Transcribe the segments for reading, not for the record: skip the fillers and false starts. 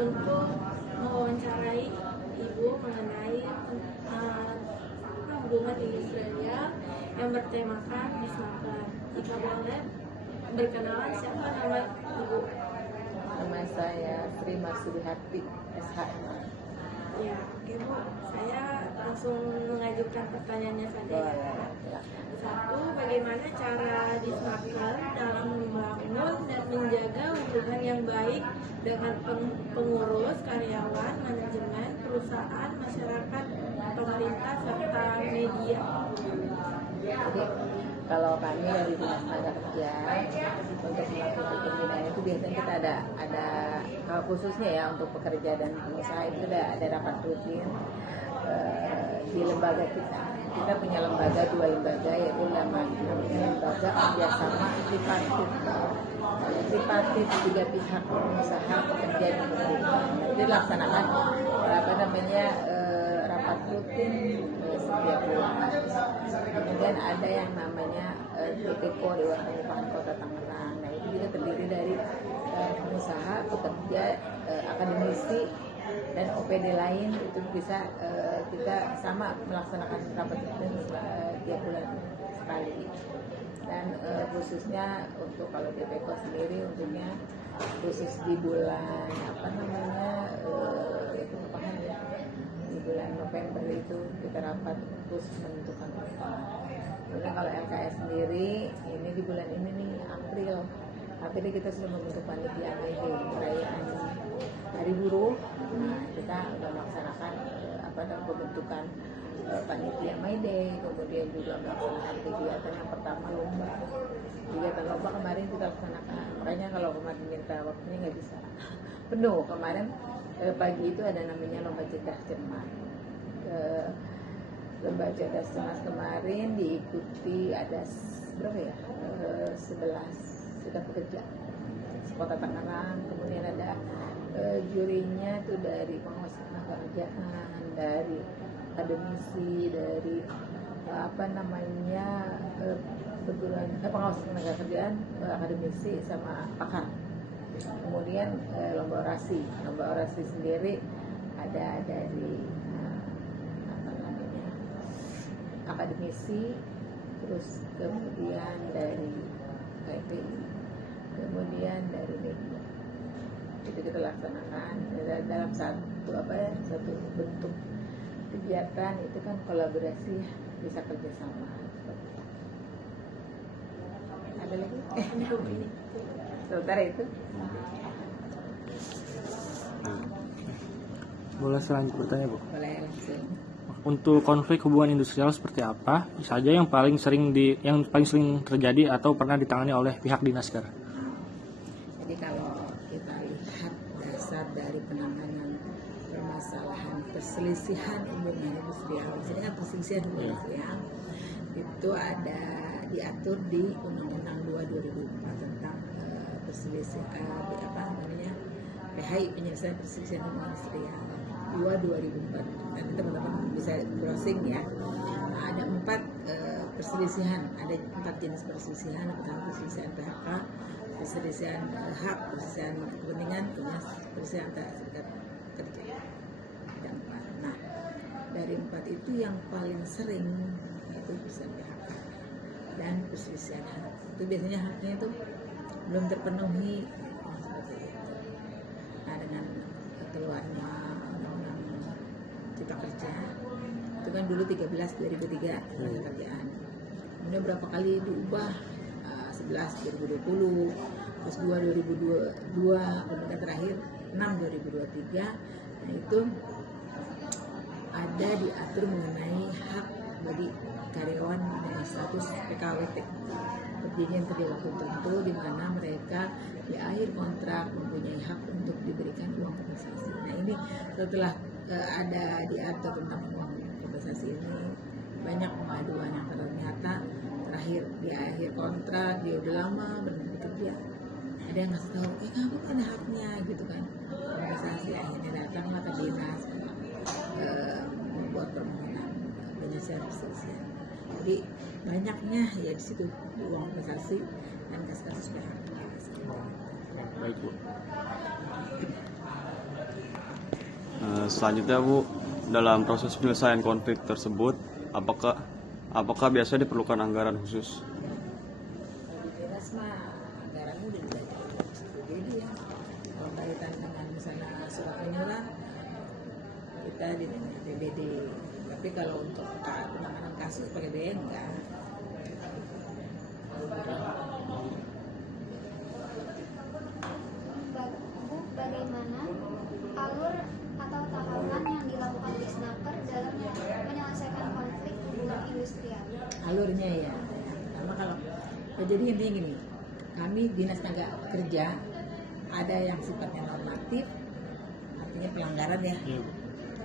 untuk mewawancarai Ibu mengenai hubungan industrial yang bertemakan disnaker. Jika boleh berkenalan, siapa nama Ibu? Nama saya Sri Marsudiharti, SHM. Ya, oke Bu. Saya langsung mengajukan pertanyaannya saja ya. Satu, bagaimana cara disnaker dalam membangun dan menjaga hubungan yang baik dengan pengurus, karyawan, manajemen, perusahaan, masyarakat, pemerintah, serta media? Jadi kalau kami dari Dinas Tenaga Kerja untuk melakukan pembinaan itu biasanya kita ada hal khususnya ya untuk pekerja dan pengusaha itu ada rapat rutin di lembaga kita. Kita punya dua lembaga, yaitu namanya lembaga kerjasama tripartit. Tripartit tiga pihak, pengusaha, pekerja dan pemerintah. Itu dilaksanakan rapat rutin setiap bulan. Kemudian ada yang namanya TPKO, Dewan Pengupahan Kota Tangerang. Nah itu juga terdiri dari pengusaha, pekerja, akademisi, dan OPD lain. Itu bisa kita sama melaksanakan rapat rutin tiap bulan sekali. Dan khususnya untuk kalau DPKO sendiri untuknya khusus di bulan di bulan November itu kita rapat khusus menentukan tema. Kemudian kalau LKS sendiri ini di bulan ini nih April kita sudah membentuk panitia perayaan Hari Buruh. Nah kita sudah melaksanakan pembentukan panitia May Day, kemudian juga melaksanakan kegiatan yang pertama kegiatan lomba kemarin kita laksanakan. Makanya kalau kemarin minta waktunya nggak bisa penuh. Kemarin pagi itu ada namanya lomba cerdas cermat. Lomba cerdas cermat kemarin diikuti ada 11 sudah pekerja Kota Tangerang. Kemudian ada jurinya itu dari pengawas tenaga kerjaan, dari akademisi, dari pengawas tenaga kerjaan, akademisi sama pakar. Kemudian lomba orasi sendiri ada dari akademisi, terus kemudian dari KPI, kemudian dari media. Itu kita laksanakan dalam satu bentuk kegiatan. Itu kan kolaborasi, bisa kerjasama. Ada lagi? Ini sementara itu. Boleh selanjutnya bertanya, Bu? Boleh langsung. Untuk konflik hubungan industrial seperti apa saja yang paling sering terjadi atau pernah ditangani oleh pihak Dinasker? Jadi kalau kita lihat dasar dari penanganan permasalahan perselisihan hubungan industrial, ini kan perselisihan hubungan industrial itu ada diatur di Undang-Undang 2/2004 tentang perselisihan PHI, penyelesaian perselisihan hubungan industrial 2/2004. Nanti teman-teman bisa browsing ya. Ada 4 perselisihan, ada 4 jenis perselisihan. Pertama perselisihan PHK, perselisihan hak, perselisihan kepentingan, kemudian perselisihan antara serikat kerja. Ada 4. Nah, dari 4 itu yang paling sering itu perselisihan PHK dan perselisihan hak. Itu biasanya haknya itu belum terpenuhi. Nah, dengan keluarnya Undang-Undang Cipta Kerja itu kan dulu 13/2003 tenaga kerjaan. Kemudian berapa kali diubah, 11/2020, terus 2/2022, kemudian terakhir 6/2023. Nah itu ada diatur mengenai hak bagi karyawan dengan status PKWT, perjanjian kerja waktu tertentu, di mana mereka di akhir kontrak mempunyai hak untuk diberikan uang kompensasi. Nah ini setelah ada diatur tentang uang kompensasi ini, banyak pengaduan yang ternyata terakhir di akhir kontrak dia udah lama berhenti bekerja, ada yang ngasih tahu kamu kan ada haknya gitu kan kompensasi. Akhirnya datanglah ke dinas membuat permohonan penyelesaian perselisihan. Jadi banyaknya ya di situ uang kompensasi dan kasus-kasus PHK. Baik, Bu. Selanjutnya Bu, dalam proses penyelesaian konflik tersebut, apakah biasanya diperlukan anggaran khusus? Kalau di dinas mah anggarannya udah dibajak jadi ya. Kalau kaitan dengan misalnya surat menyurat, kita di APBD. Tapi kalau untuk penanganan kasus pakai biaya enggak. Bu, bagaimana alur atau tahapan yang dilakukan Disnaker dalam menyelesaikan konflik hubungan industrial? Alurnya ya. Pertama kalau jadi intinya gini, kami dinas tenaga kerja ada yang sifatnya normatif, artinya pelanggaran ya.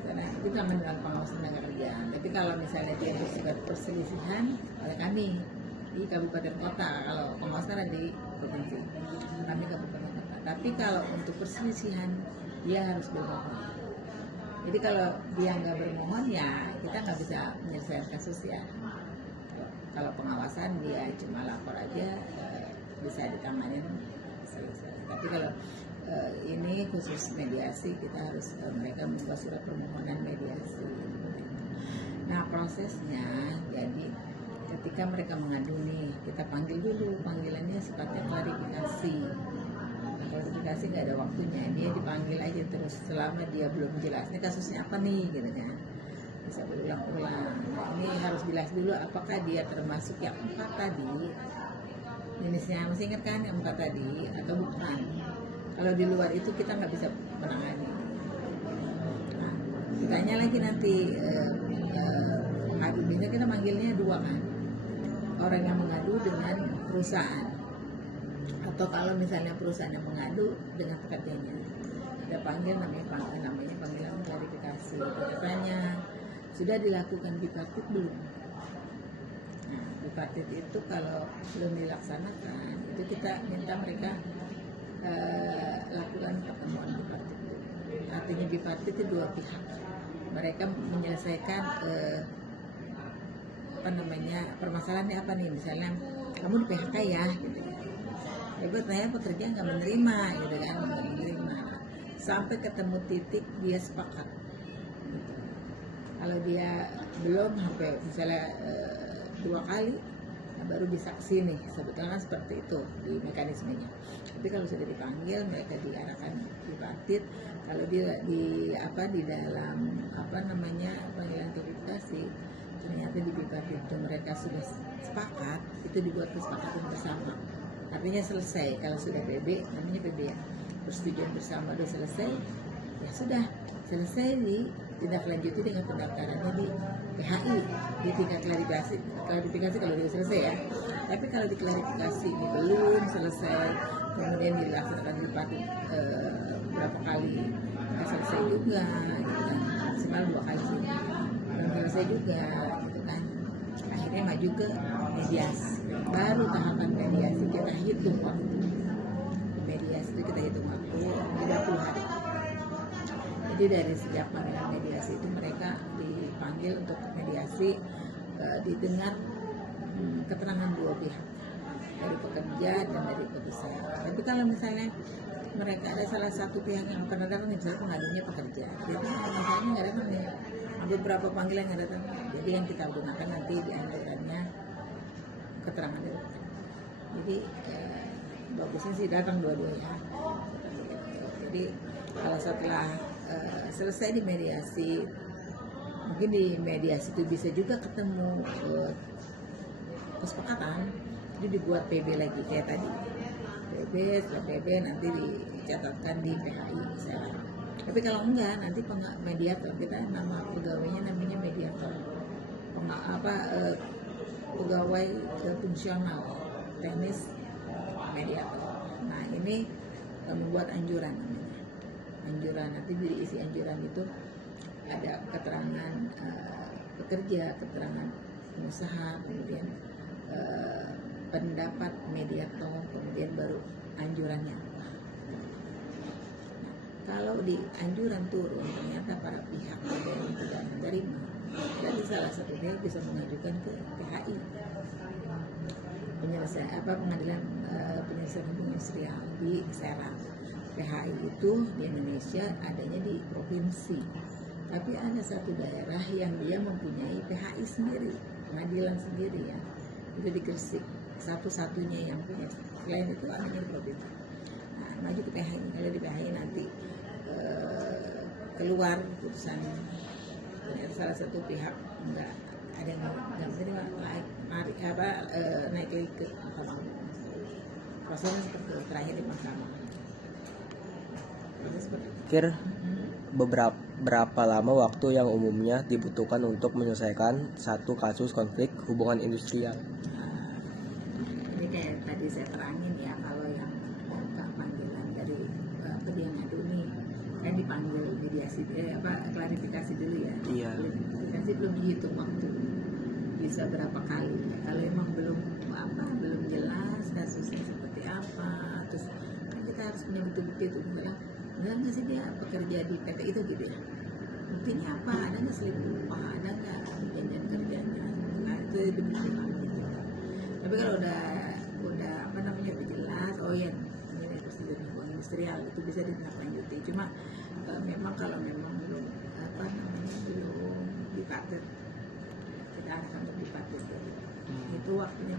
Karena itu sama dengan pengawasan tenaga kerja. Tapi kalau misalnya dia bersifat perselisihan oleh kami di kabupaten kota, kalau pengawasan ada di provinsi, kami kabupaten kota. Tapi kalau untuk perselisihan dia harus bermohon. Jadi kalau dia nggak bermohon ya kita nggak bisa menyelesaikan kasus ya. Kalau pengawasan dia cuma lapor aja bisa ditanganin selesai. Tapi kalau ini khusus mediasi kita harus mereka membuat surat permohonan mediasi. Nah prosesnya jadi ketika mereka mengadu nih kita panggil dulu, panggilannya sifatnya klarifikasi. Nah, klarifikasi nggak ada waktunya, dia dipanggil aja terus selama dia belum jelas ini kasusnya apa nih gitu kan, bisa berulang-ulang. Nah, ini harus jelas dulu apakah dia termasuk yang 4 tadi jenisnya, masih ingat kan yang 4 tadi atau bukan. Kalau di luar itu kita nggak bisa menangani. Nah, ditanya lagi nanti mengadu, biasanya kita manggilnya 2 kan, orang yang mengadu dengan perusahaan, atau kalau misalnya perusahaan yang mengadu dengan pekerjanya, kita panggil namanya panggilan klarifikasi. Kita tanya sudah dilakukan bipartit belum. Nah, bipartit itu kalau belum dilaksanakan itu kita minta mereka lakukan pertemuan bipartit. Artinya bipartit itu 2 pihak, mereka menyelesaikan permasalahannya apa nih, misalnya kamu di PHK ya gitu ya. Ternyata pekerja nggak menerima gitu kan, nggak menerima sampai ketemu titik dia sepakat gitu. Kalau dia belum sampai misalnya 2 kali baru bisa kesini, sebetulnya seperti itu di mekanismenya. Tapi kalau sudah dipanggil mereka diarahkan bipartit. Kalau dia di dalam panggilan klarifikasi ternyata di bipartit itu mereka sudah sepakat, itu dibuat kesepakatan bersama, artinya selesai. Kalau sudah PB namanya PB ya, persetujuan bersama sudah selesai, ya sudah selesai, ditindaklanjuti dengan pendaftarannya di PHI di tingkat klarifikasi kalau sudah selesai ya. Tapi kalau di klarifikasi ini belum selesai, kemudian dilaksanakan bipartit berapa kali nggak selesai juga gitu kan, maksimal 2 kali sih belum selesai juga gitu kan, akhirnya maju ke mediasi. Baru tahapan mediasi kita hitung waktu. Mediasi itu kita hitung waktu 30 hari. Jadi dari sejak panggilan mediasi itu mereka dipanggil untuk mediasi, didengar keterangan 2 pihak, dari pekerja dan dari perusahaan. Tapi kalau misalnya mereka ada salah satu pihak yang pernah datang, misalnya pengadunya pekerja, jadi misalnya nggak datang nih, beberapa panggilan nggak datang, jadi yang kita gunakan nanti di anjurannya keterangan dari pekerja. Jadi bagusnya sih datang dua-duanya. Jadi kalau setelah selesai di mediasi, mungkin di mediasi itu bisa juga ketemu kesepakatan, itu dibuat PB lagi kayak tadi. Setelah PB nanti dicatatkan di PHI misalnya. Tapi kalau enggak, nanti mediator, kita nama pegawainya namanya mediator, pegawai fungsional teknis mediator. Nah ini membuat anjuran namanya. Anjuran, nanti diisi anjuran itu ada keterangan pekerja, keterangan pengusaha, kemudian pendapat mediator, kemudian baru anjurannya apa. Nah, kalau di anjuran turun ternyata para pihak ada yang tidak menerima, jadi salah satu pihak bisa mengajukan ke PHI, pengadilan penyelesaian hubungan industrial di Serang. PHI itu di Indonesia adanya di provinsi. Tapi ada satu daerah yang dia mempunyai PHI sendiri, pengadilan sendiri ya. Itu di Gresik, satu-satunya yang punya. Selain itu adanya di provinsi. Nah, maju ke PHI. Kalau di PHI nanti keluar putusan salah satu pihak enggak ada yang nggak menerima, naik lagi ke mahkamah. Prosesnya seperti itu, terakhir di mahkamah. Proses seperti itu. Kira berapa lama waktu yang umumnya dibutuhkan untuk menyelesaikan satu kasus konflik hubungan industrial? Ini kayak tadi saya terangin ya, kalau yang panggilan dari dia ngadu nih kan dipanggil mediasi, klarifikasi dulu ya. Iya. Klarifikasi belum dihitung waktu bisa berapa kali. Kalau emang belum jelas kasusnya seperti apa, terus kan kita harus punya bukti-bukti itu. Enggak sih dia bekerja di PT itu gitu ya, buktinya apa, ada nggak slip upah, ada nggak perjanjian kerjanya, nah itu dibuktikan gitu. Tapi kalau udah udah jelas, oh ya ini prosedur hubungan industrial, itu bisa ditindaklanjuti. Cuma memang kalau memang belum belum dipaten, kita akan untuk dipaten itu waktunya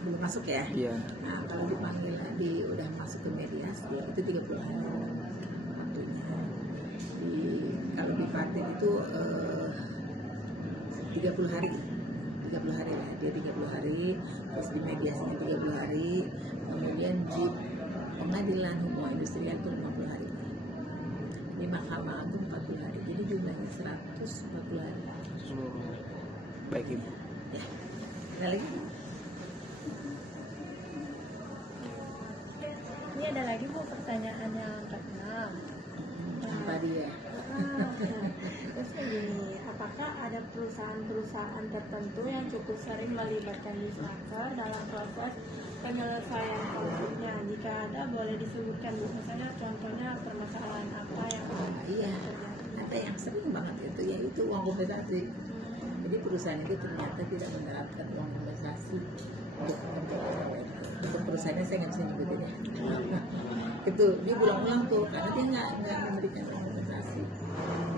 belum masuk ya. Iya. Nah kalau dipanggil udah masuk ke mediasi itu 30 hari waktunya. Kalau di paten itu 30 hari lah, dia 30 hari, terus di mediasinya 30 hari, kemudian di pengadilan hubungan industrial itu 50 hari, di mahkamah agung 40 hari, jadi jumlahnya 140 hari. Baik Ibu. Ya, ada lagi? Ini ada lagi Bu pertanyaan yang ke-6. Apa dia? Terus begini, apakah ada perusahaan-perusahaan tertentu yang cukup sering melibatkan Disnaker dalam proses penyelesaian konfliknya? Jika ada, boleh disebutkan Bu, misalnya contohnya permasalahan apa yang Iya, ada yang sering banget itu, yaitu uang kompensasi. Jadi perusahaan itu ternyata tidak menerapkan uang kompensasi untuk perusahaannya, saya nggak bisa nyebutin ya. Itu dia ulang-ulang tuh karena dia nggak memberikan uang kompensasi.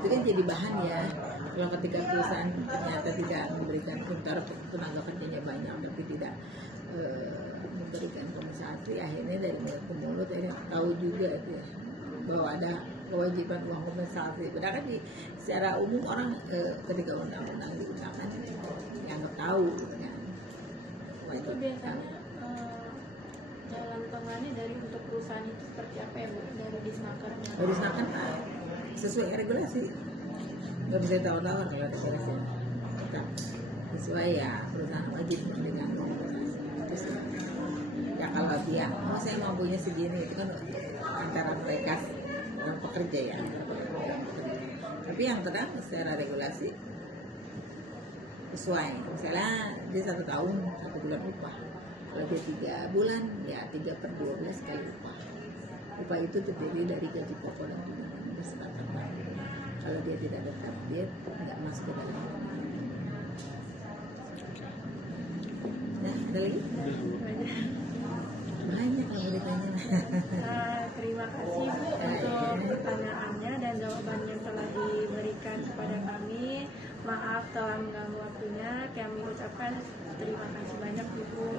Itu kan jadi bahan ya. Kalau ketika perusahaan ternyata tidak memberikan tenaga kerjanya banyak tapi tidak memberikan kompensasi, akhirnya dari mulut ke mulut akhirnya tahu juga dia bahwa ada kewajiban uang kompensasi. Padahal kan secara umum orang ketika undang-undang diucapkan nggak tahu gitu kan. itu biasanya jalan tengahnya dari untuk perusahaan itu seperti apa ya Bu, dari Disnakernya? Kalau Disnaker sesuai regulasi, nggak bisa tawar-tawar kalau regulasi. Tetap sesuai ya, perusahaan wajib memberikan uang kompensasi. Ya kalau dia, saya mau punya segini, itu kan antara mereka dan pekerja ya. Tapi yang terang secara regulasi sesuai. Misalnya dia 1 tahun 1 bulan upah. Kalau dia 3 bulan ya 3/12 kali upah. Upah itu terdiri dari gaji pokok dan tunjangan beserta target. Kalau dia tidak ada target, nggak masuk ke dalam. Nah, ada lagi? Banyak kalau mau ditanya. Terima kasih Bu untuk pertanyaannya dan jawaban yang telah diberikan kepada kami. Maaf telah mengganggu waktunya. Kami ucapkan terima kasih banyak Bu.